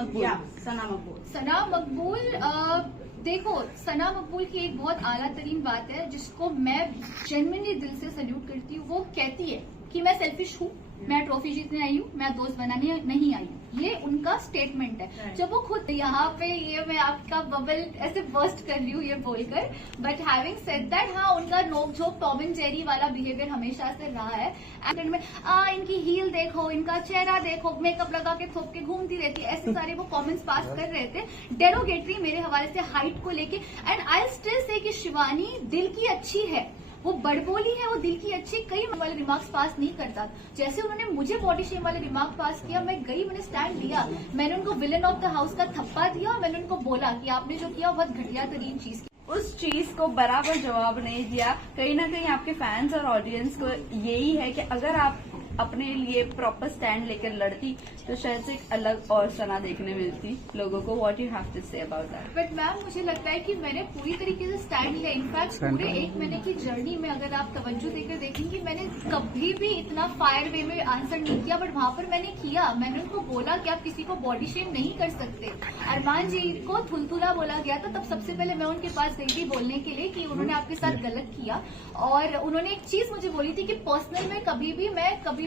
मकबूल। सना मकबूल देखो, सना मकबूल की एक बहुत आला तरीन बात है जिसको मैं जेन्युइनली दिल से सल्यूट करती हूँ। वो कहती है कि मैं सेल्फिश हूँ, मैं ट्रॉफी जीतने आई हूँ, मैं दोस्त बनाने नहीं आई हूँ। ये उनका स्टेटमेंट है। जब वो खुद यहाँ पे, ये मैं आपका बबल ऐसे बर्स्ट कर रही हूँ ये बोलकर, बट हैविंग सेड दैट, हाँ उनका नोक झोंक टॉम एंड जेरी वाला बिहेवियर हमेशा से रहा है। एंड में इनकी हील देखो, इनका चेहरा देखो, मेकअप लगा के थोप के घूमती रहती है, ऐसे सारे वो कमेंट्स पास कर रहे थे डेरोगेटरी मेरे हवाले से हाइट को लेके। एंड आई स्टिल से कि शिवानी दिल की अच्छी है, वो बड़बोली है, वो दिल की अच्छी, कई वाले रिमार्क्स पास नहीं करता। जैसे उन्होंने मुझे बॉडी शेम वाले रिमार्क पास किया, मैं गई, मैंने स्टैंड लिया, मैंने उनको विलन ऑफ द हाउस का थप्पा दिया और मैंने उनको बोला कि आपने जो किया बहुत घटिया तरीन चीज की। उस चीज को बराबर जवाब नहीं दिया। कहीं ना कहीं आपके फैंस और ऑडियंस को यही है कि अगर आप अपने लिए प्रॉपर स्टैंड लेकर लड़ती तो शायद से एक अलग और सना देखने मिलती लोगों को। What you have to say about that? But ma'am मुझे लगता है कि मैंने पूरी तरीके से स्टैंड लिया। इनफैक्ट पूरे 1 महीने की जर्नी में अगर आप तवज्जो देकर देखेंगे, मैंने कभी भी इतना फायर वे में आंसर नहीं किया, बट वहां पर मैंने किया। मैंने उनको बोला कि आप किसी को बॉडी शेम नहीं कर सकते। अरमान जी को थुलथुला बोला गया था, तब सबसे पहले मैं उनके पास गई थी बोलने के लिए कि उन्होंने आपके साथ गलत किया। और उन्होंने एक चीज मुझे बोली थी कि पर्सनल में कभी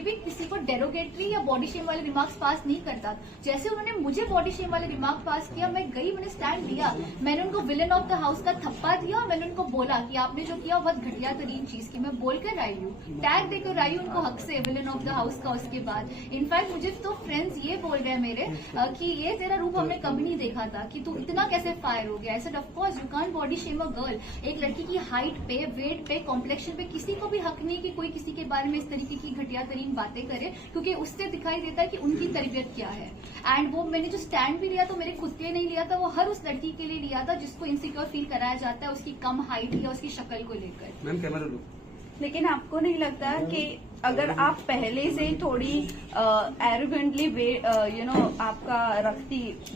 भी किसी को डेरोगेटरी या बॉडी शेम वाले रिमार्क्स पास नहीं करता। जैसे उन्होंने मुझे बॉडी शेम वाले रिमार्क पास किया, मैं गई, मैंने स्टैंड लिया, मैंने उनको विलन ऑफ द हाउस का थप्पा दिया और मैंने उनको बोला कि आपने जो किया बहुत घटिया तरीन चीज की। मैं बोलकर आई हूँ, टैग देकर आई हूँ उनको हक से, विलन ऑफ द हाउस का। उसके बाद इनफैक्ट मुझे तो फ्रेंड्स ये बोल रहे मेरे कि ये तेरा रूप हमने कभी नहीं देखा था कि तू इतना कैसे फायर हो गया। ऐसे of course you can't body shame a girl. एक लड़की की हाइट पे, वेट पे, कॉम्प्लेक्शन पे किसी को भी हक नहीं कि कोई किसी के बारे में इस तरीके की घटिया तरीन बातें करे, क्योंकि उससे दिखाई देता है कि उनकी तरबियत क्या है। एंड वो मैंने जो स्टैंड भी लिया तो मेरे खुद के लिए नहीं लिया था, वो हर उस लड़की के लिए लिया था जिसको इनसिक्योर फील कराया जाता है उसकी कम हाइट या उसकी शक्ल को लेकर। मैम कैमरा लो। लेकिन आपको नहीं लगता कि अगर आप पहले से ही थोड़ी एरोगेंटली आपका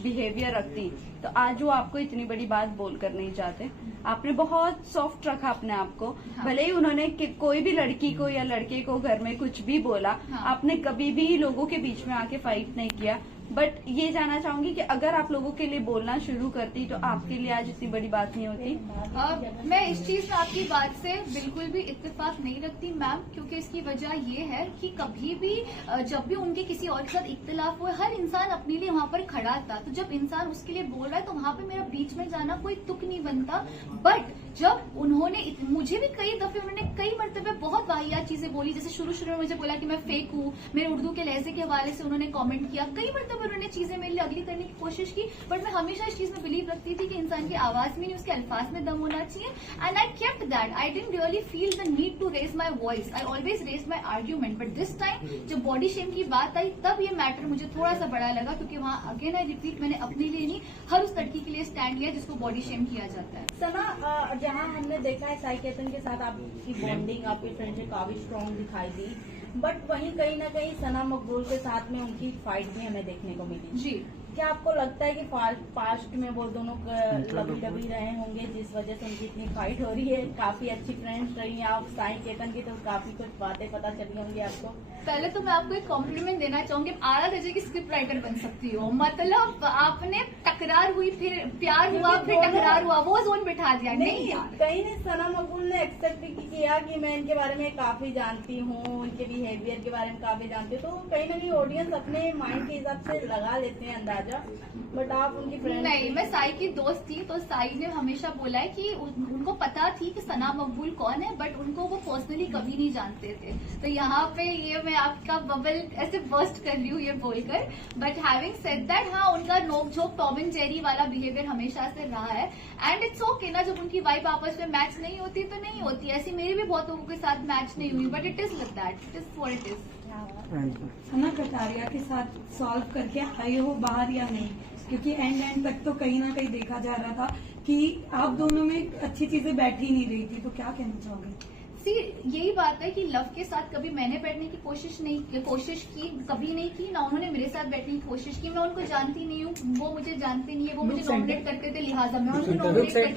बिहेवियर रखती तो आज वो आपको इतनी बड़ी बात बोलकर नहीं चाहते। आपने बहुत सॉफ्ट रखा अपने आप को। हाँ। भले ही उन्होंने कोई भी लड़की को या लड़के को घर में कुछ भी बोला, हाँ। आपने कभी भी लोगों के बीच में आके फाइट नहीं किया। बट ये जानना चाहूंगी कि अगर आप लोगों के लिए बोलना शुरू करती तो आपके लिए आज इतनी बड़ी बात नहीं होती। मैं इस चीज में आपकी बात से बिल्कुल भी इत्तेफाक नहीं रखती मैम, क्योंकि इसकी वजह ये है कि कभी भी जब भी उनके किसी और के साथ इख्तिलाफ हुए, हर इंसान अपने लिए वहां पर खड़ा था। तो जब इंसान उसके लिए बोल रहा है तो वहां पे मेरा बीच में जाना कोई तुक नहीं बनता। बट जब उन्होंने मुझे भी कई दफे, उन्होंने कई मरतबे बहुत वाहियात चीजें बोली। जैसे शुरू में मुझे बोला कि मैं फेक हूँ, मेरे उर्दू के लहजे के हवाले से उन्होंने कमेंट किया। कई मरतबे उन्होंने चीजें मेरे लिए अगली करने की कोशिश की, बट मैं हमेशा इस चीज में बिलीव रखती थी कि इंसान की आवाज में नहीं उसके अल्फाज में दम होना चाहिए। And I kept that. I didn't really feel the need to raise my voice. I always raise my argument. But this time जब बॉडी शेम की बात आई तब ये मैटर मुझे थोड़ा सा बड़ा लगा, क्योंकि वहाँ अगेन आई रिपीट, मैंने अपने लिए नहीं हर उस लड़की के लिए स्टैंड लिया जिसको बॉडी शेम किया जाता है। सना, जहाँ हमने देखा है साई केतन के साथ आपकी बॉन्डिंग, आपकी फ्रेंडशिप काफी स्ट्रॉन्ग दिखाई दी, बट वहीं कहीं ना कहीं सना मकबूल के साथ में उनकी फाइट भी हमें देखने को मिली। जी, क्या आपको लगता है कि पास्ट में वो दोनों लबी रहे होंगे जिस वजह से उनकी इतनी फाइट हो रही है? काफी अच्छी फ्रेंड्स रही हैं आप साई केतन की, तो काफी कुछ बातें पता चली होंगी आपको। पहले तो मैं आपको एक कॉम्प्लीमेंट देना चाहूंगी, आला दर्जे की स्क्रिप्ट राइटर बन सकती हो। मतलब आपने टकरार हुई, फिर प्यार हुआ, फिर टकरार हुआ, वो जोन बिठा दिया। नहीं यार, कहीं नहीं, सना मकबूल ने एक्सेप्ट किया कि मैं इनके बारे में काफी जानती हूँ, इनके बिहेवियर के बारे में काफी जानती हूँ, तो कहीं ना कहीं ऑडियंस अपने माइंड के हिसाब से लगा लेते हैं अंदाजा। बट आप उनकी फ्रेंड नहीं, मैं साई की दोस्त थी, तो साई ने हमेशा बोला है कि उनको पता थी कि सना मकबूल कौन है, बट उनको वो पर्सनली कभी नहीं जानते थे। तो यहाँ पे ये मैं आपका बबल ऐसे बर्स्ट कर रही हूँ ये बोलकर, बट हैविंग सेड दैट, हाँ उनका नोक झोंक टॉम एंड जेरी वाला बिहेवियर हमेशा से रहा है। एंड इट्स ओके ना, जब उनकी वाइफ आपस में मैच नहीं होती तो नहीं होती। ऐसी मेरी भी बहुत लोगों के साथ मैच नहीं हुई, but it is like that, it is what it is. Sana Kataria के साथ सॉल्व करके आई हो बाहर या नहीं? क्योंकि एंड तक तो कहीं ना कहीं देखा जा रहा था कि आप दोनों में अच्छी चीजें बैठ ही नहीं रही थी, तो क्या कहना चाहोगे? सी, यही बात है कि लव के साथ कभी मैंने बैठने की कोशिश की, कभी नहीं की, ना उन्होंने मेरे साथ बैठने की कोशिश की। मैं उनको जानती नहीं हूँ, वो मुझे जानते नहीं है, वो मुझे नॉमिनेट करते थे, लिहाजा मैं उनको नॉमिनेट करती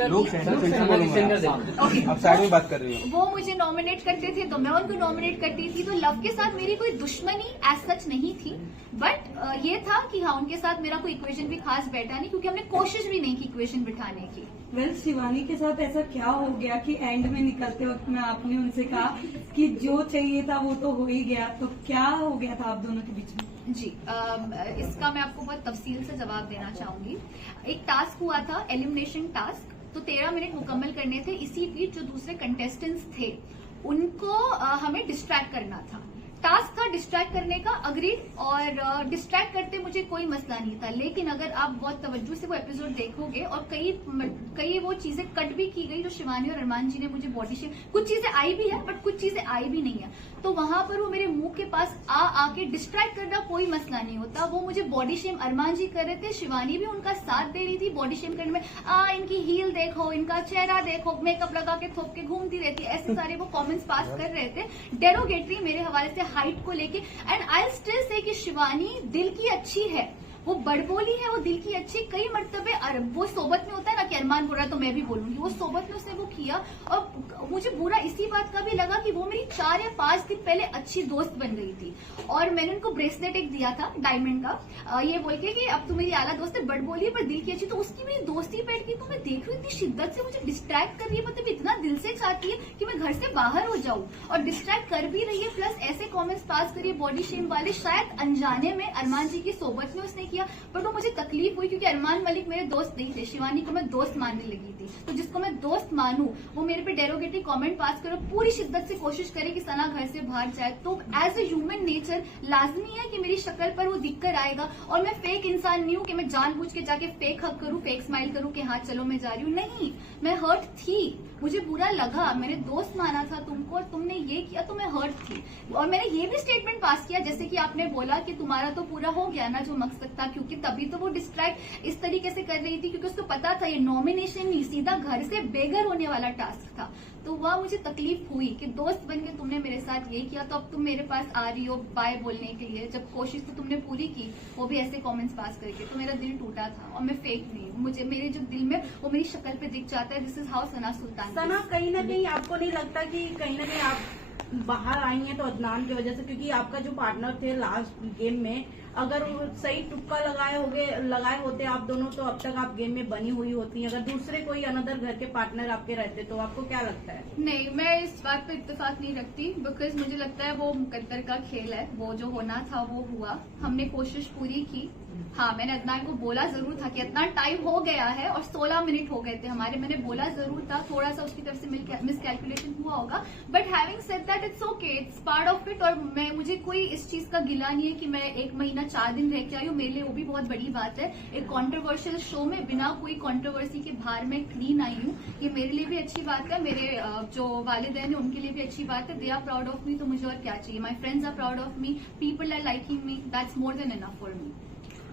थी। वो मुझे नॉमिनेट करते थे तो मैं उनको नॉमिनेट करती थी। तो लव के साथ मेरी कोई दुश्मनी एज सच नहीं थी, बट ये था कि हाँ उनके साथ मेरा कोई इक्वेशन भी खास बैठा नहीं, क्योंकि हमने कोशिश भी नहीं की इक्वेशन बिठाने की। वेल शिवानी के साथ ऐसा क्या हो गया कि एंड में निकलते वक्त में आपने उनसे कहा कि जो चाहिए था वो तो हो ही गया, तो क्या हो गया था आप दोनों के बीच में? जी इसका मैं आपको बहुत तफसील से जवाब देना चाहूंगी। एक टास्क हुआ था, एलिमिनेशन टास्क, तो 13 मिनट मुकम्मल करने थे। इसी बीच जो दूसरे कंटेस्टेंट्स थे उनको हमें डिस्ट्रैक्ट करना था। टास्क था डिस्ट्रैक्ट करने का, अग्रीड, और डिस्ट्रैक्ट करते मुझे कोई मसला नहीं था। लेकिन अगर आप बहुत तवज्जो से वो एपिसोड देखोगे और कई वो चीजें कट भी की गई जो शिवानी और अरमान जी ने मुझे बॉडी शेम, कुछ चीजें आई भी है बट कुछ चीजें आई भी नहीं है, तो वहां पर वो मेरे मुंह के पास आके डिस्ट्रैक्ट करना कोई मसला नहीं होता। वो मुझे बॉडी शेम अरमान जी कर रहे थे, शिवानी भी उनका साथ दे रही थी बॉडी शेम करने में। इनकी हील देखो, इनका चेहरा देखो, मेकअप लगा के थोप के घूमती रहती, ऐसे सारे वो कमेंट्स पास कर रहे थे डेरोगेटरी मेरे हवाले से हाइट को लेके। एंड आई स्टिल से कि शिवानी दिल की अच्छी है, वो बड़बोली है, वो दिल की अच्छी। कई मर्तबे वो सोबत में होता है ना कि अरमान बोल रहा तो मैं भी बोलूंगी, वो सोबत में उसने वो किया। और मुझे बुरा इसी बात का भी लगा कि वो मेरी 4 या 5 दिन पहले अच्छी दोस्त बन गई थी, और मैंने उनको ब्रेसलेट एक दिया था डायमंड का, ये बोल के कि अब तो मेरी आला दोस्त है, बड़बोली है पर दिल की अच्छी। तो उसकी मेरी दोस्ती बैठ गई, तो मैं देख रही हूँ इतनी शिद्दत से मुझे डिस्ट्रैक्ट कर रही है, मतलब इतना दिल से चाहती है कि मैं घर से बाहर हो जाऊं, और डिस्ट्रैक्ट कर भी रही है। प्लस ऐसे कॉमेंट्स पास करिए बॉडी शेम वाले, शायद अनजाने में अरमान जी की सोबत में उसने किया, पर वो मुझे तकलीफ हुई क्योंकि अरमान मलिक मेरे दोस्त नहीं थे, शिवानी को मैं दोस्त मानने लगी थी। तो जिसको मैं दोस्त मानूं वो मेरे पे डेरोगेटिव कमेंट पास करो, पूरी शिद्दत से कोशिश करे कि सना घर से बाहर जाए। तो एज ए ह्यूमन नेचर लाजमी है कि मेरी शक्ल पर वो दिखकर आएगा, और मैं फेक इंसान नहीं हूं कि मैं जानबूझ के जाके फेक हक करूं, फेक स्माइल करूं कि हाँ चलो मैं जा रही हूं। नहीं, मैं हर्ट थी, मुझे बुरा लगा, मैंने दोस्त माना था तुमको और तुमने ये किया तो मैं हर्ट थी। और मैंने ये भी स्टेटमेंट पास किया जैसे कि आपने बोला कि तुम्हारा तो पूरा हो गया ना जो मकसद था, क्योंकि तभी तो वो डिस्ट्रैक्ट इस तरीके से कर रही थी क्योंकि उसको पता था ये नॉमिनेशन नहीं, सीधा घर से बेघर होने वाला टास्क था। तो वह मुझे तकलीफ हुई कि दोस्त बन के तुमने मेरे साथ ये किया, तो अब तुम मेरे पास आ रही हो बाय बोलने के लिए, जब कोशिश तो तुमने पूरी की, वो भी ऐसे कमेंट्स पास करके। तो मेरा दिल टूटा था, और मैं फेक नहीं हूँ, मुझे मेरे जो दिल में वो मेरी शक्ल पे दिख जाता है। दिस इज हाउ सना सुल्तान। सना, कहीं ना कहीं आपको नहीं लगता कि कहीं ना कहीं आप बाहर आई हैं तो अदनान की वजह से, क्योंकि आपका जो पार्टनर थे लास्ट गेम में, अगर वो सही तुक्का लगाए होते आप दोनों, तो अब तक आप गेम में बनी हुई होती। अगर दूसरे कोई अनदर घर के पार्टनर आपके रहते तो आपको क्या लगता है? नहीं, मैं इस बात पे इत्तेफाक नहीं रखती, बिकॉज मुझे लगता है वो मुकद्दर का खेल है, वो जो होना था वो हुआ, हमने कोशिश पूरी की। हाँ, मैंने अदनान को बोला जरूर था कि इतना टाइम हो गया है, और 16 मिनट हो गए थे हमारे, मैंने बोला जरूर था, थोड़ा सा उसकी तरफ से मिसकैलकुलेशन हुआ होगा, but having said that it's okay, it's part of it. और मुझे कोई इस चीज का गिला नहीं है कि मैं 1 महीना 4 दिन रह के आई हूँ, मेरे लिए वो भी बहुत बड़ी बात है। एक कॉन्ट्रोवर्शियल शो में बिना कोई कॉन्ट्रोवर्सी के बाहर में क्लीन आई हूँ, ये मेरे लिए भी अच्छी बात है, मेरे जो वालिदैन है उनके लिए भी अच्छी बात है। They are proud of me, तो मुझे और क्या चाहिए? My friends are proud of me, people are liking me, that's more than enough for me.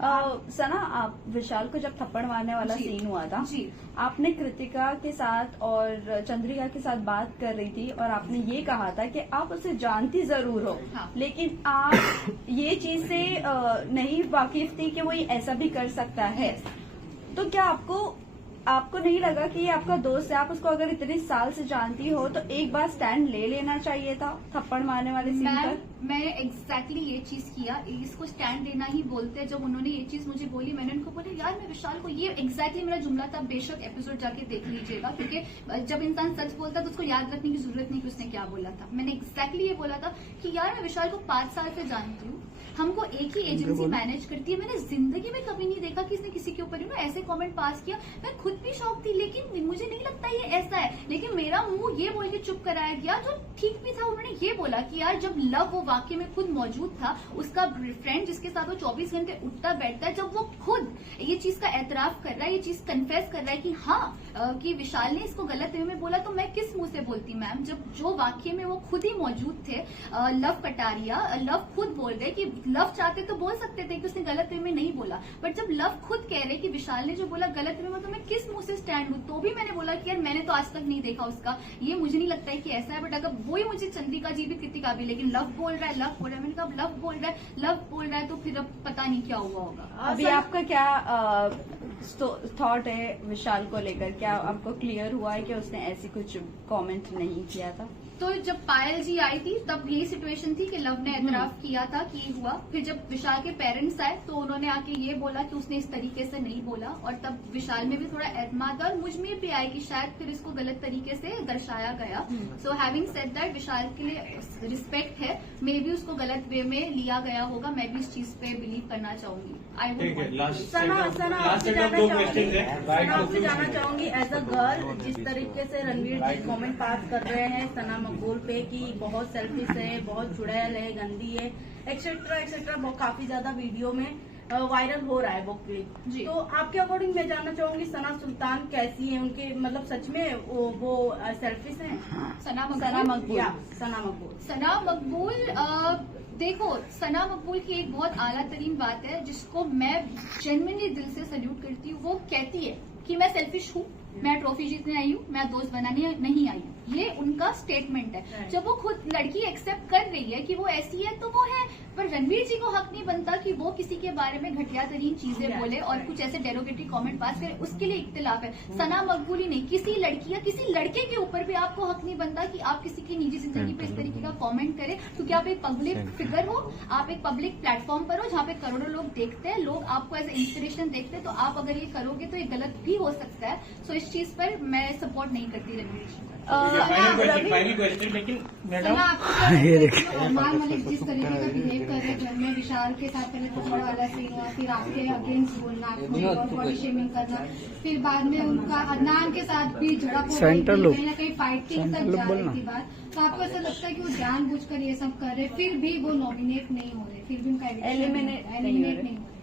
Sana, आप विशाल को जब थप्पड़ मारने वाला जी, सीन हुआ था, जी, आपने कृतिका के साथ और चंद्रिका के साथ बात कर रही थी, और आपने ये कहा था कि आप उसे जानती जरूर हो, हाँ। लेकिन आप ये चीज से नहीं वाकिफ थी कि वो ये ऐसा भी कर सकता है। तो क्या आपको नहीं लगा कि ये आपका दोस्त है, आप उसको अगर इतने साल से जानती हो तो एक बार स्टैंड ले लेना चाहिए था थप्पड़ मारने वाले सीन पर? मैंने एग्जैक्टली ये चीज किया, इसको स्टैंड लेना ही बोलते हैं। जब उन्होंने ये चीज मुझे बोली, मैंने उनको बोला यार मैं विशाल को, ये एग्जैक्टली मेरा जुमला था, बेशक एपिसोड जाके देख लीजिएगा, क्योंकि जब इंसान सच बोलता है तो उसको याद रखने की जरूरत नहीं कि उसने क्या बोला था। मैंने एग्जैक्टली ये बोला था कि यार मैं विशाल को 5 साल से जानती हूँ, हमको एक ही एजेंसी मैनेज करती है, मैंने जिंदगी में कभी नहीं देखा कि इसने किसी के ऊपर ऐसे कमेंट पास किया। मैं खुद भी शौक थी, लेकिन मुझे नहीं लगता ये ऐसा है, लेकिन मेरा मुंह ये बोल के चुप कराया गया, जो ठीक भी था। उन्होंने ये बोला कि यार जब लव वो वाकई में खुद मौजूद था, उसका फ्रेंड जिसके साथ वो 24 घंटे उठता बैठता है, जब वो खुद ये चीज का एतराफ कर रहा है, ये चीज कन्फेस कर रहा है कि हाँ कि विशाल ने इसको गलत वे में बोला, तो मैं किस मुंह से बोलती मैम, जब जो वाकई में वो खुद ही मौजूद थे। लव कटारिया, लव खुद बोल रहे कि लव चाहते तो बोल सकते थे कि उसने गलत वे में नहीं बोला, बट जब लव खुद कह रहे कि विशाल ने जो बोला गलत वे में, तो मैं किस मुंह से स्टैंड हूँ? तो भी मैंने बोला कि यार मैंने तो आज तक नहीं देखा उसका, ये मुझे नहीं लगता है कि ऐसा है। बट अगर वही मुझे चंद्रिका जी भी, कृतिका भी, लेकिन लव बोल रहा है, लव बोल रहा है, मैंने कहा लव बोल रहा है, तो फिर अब पता नहीं क्या हुआ होगा। अभी आपका क्या थॉट है विशाल को लेकर? क्या आपको क्लियर हुआ है कि उसने ऐसी कुछ कमेंट नहीं किया था? तो जब पायल जी आई थी तब यही सिचुएशन थी कि लव ने एतराफ किया था कि ये हुआ। फिर जब विशाल के पेरेंट्स आए तो उन्होंने आके ये बोला कि उसने इस तरीके से नहीं बोला, और तब विशाल में भी थोड़ा एतमाद और मुझ में भी आया कि शायद फिर इसको गलत तरीके से दर्शाया गया। सो हैविंग सेड दैट, विशाल के लिए रिस्पेक्ट है, मे भी उसको गलत वे में लिया गया होगा। मैं भी इस चीज पे बिलीव करना चाहूंगी। सना आपसे जाना चाहूंगी एज अ गर्ल, जिस तरीके से रणवीर जी कमेंट पास कर रहे हैं सना मकबूल पे कि बहुत सेल्फिश है, बहुत चुड़ैल है, गंदी है, एक्सेट्रा एक्सेट्रा, काफी ज्यादा वीडियो में वायरल हो रहा है वो क्लिप जी। तो आपके अकॉर्डिंग मैं जानना चाहूंगी सना सुल्तान कैसी है, उनके मतलब सच में वो सेल्फिश है? सना सना मकबूल, मकबूल सना मकबूल देखो, सना मकबूल की एक बहुत आला तरीन बात है जिसको मैं जेन्युइनली दिल से सल्यूट करती हूँ। वो कहती है कि मैं सेल्फिश हूँ, मैं ट्रॉफी जीतने आई हूँ, मैं दोस्त बनाने नहीं आई हूँ। ये उनका स्टेटमेंट है। जब वो खुद लड़की एक्सेप्ट कर रही है कि वो ऐसी है तो वो है, पर रणवीर जी को हक नहीं बनता कि वो किसी के बारे में घटिया तरीन चीजें बोले और कुछ ऐसे डेरोगेटरी कमेंट पास करे। उसके लिए इख्तिलाफ है। सना मकबूल ही नहीं, किसी लड़की या किसी लड़के के ऊपर भी आपको हक नहीं बनता कि आप किसी की निजी जिंदगी पे इस तरीके का कमेंट करें, क्योंकि आप एक पब्लिक फिगर हो, आप एक पब्लिक प्लेटफॉर्म पर हो जहाँ पे करोड़ों लोग देखते हैं, लोग आपको एज ए इंस्पिरेशन देखते हैं। तो आप अगर ये करोगे तो ये गलत भी हो सकता है। सो इस चीज पर मैं सपोर्ट नहीं करती रणवीर जी को। फाइनल क्वेश्चन, लेकिन मैडम अरमान मलिक जिस तरीके का बिहेव कर रहे घर में, विशाल के साथ पहले तो थोड़ा वाला सीन हुआ, फिर आपके अगेंस्ट बोलना, बॉडी शेमिंग करना, फिर बाद में उनका अदनान के साथ भी झड़प हो गई, कहीं ना कहीं फाइटिंग तक जा रही थी बात। तो आपको ऐसा लगता है कि वो जानबूझकर ये सब कर रहे, फिर भी वो नॉमिनेट नहीं हो रहे, फिर भी उनका एलिमिनेट नहीं हो रहे?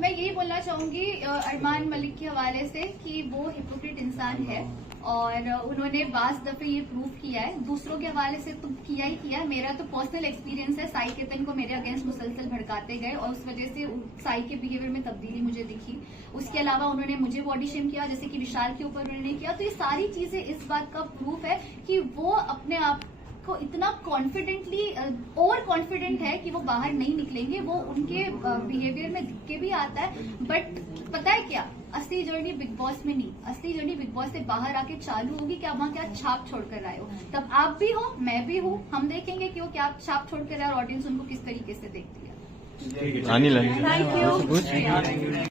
मैं यही बोलना चाहूंगी अरमान मलिक के हवाले से कि वो हिपोक्रेट इंसान है और उन्होंने बास दफे ये प्रूव किया है। दूसरों के हवाले से तो किया ही किया। मेरा तो पर्सनल एक्सपीरियंस है, साई केतन को मेरे अगेंस्ट मुसलसल भड़काते गए और उस वजह से साई के बिहेवियर में तब्दीली मुझे दिखी। उसके अलावा उन्होंने मुझे बॉडी शेम किया, जैसे कि विशाल के ऊपर उन्होंने किया। तो ये सारी चीजें इस बात का प्रूफ है कि वो अपने आप को इतना कॉन्फिडेंटली ओवर कॉन्फिडेंट है कि वो बाहर नहीं निकलेंगे। वो उनके बिहेवियर में दिख के भी आता है। बट पता है क्या, असली जर्नी बिग बॉस में नहीं, असली जर्नी बिग बॉस से बाहर आके चालू होगी कि आप वहाँ क्या छाप छोड़कर आए हो। तब आप भी हो, मैं भी हूँ, हम देखेंगे कि वो क्या छाप छोड़कर आए और ऑडियंस उनको किस तरीके से देखती है। Anil thank you.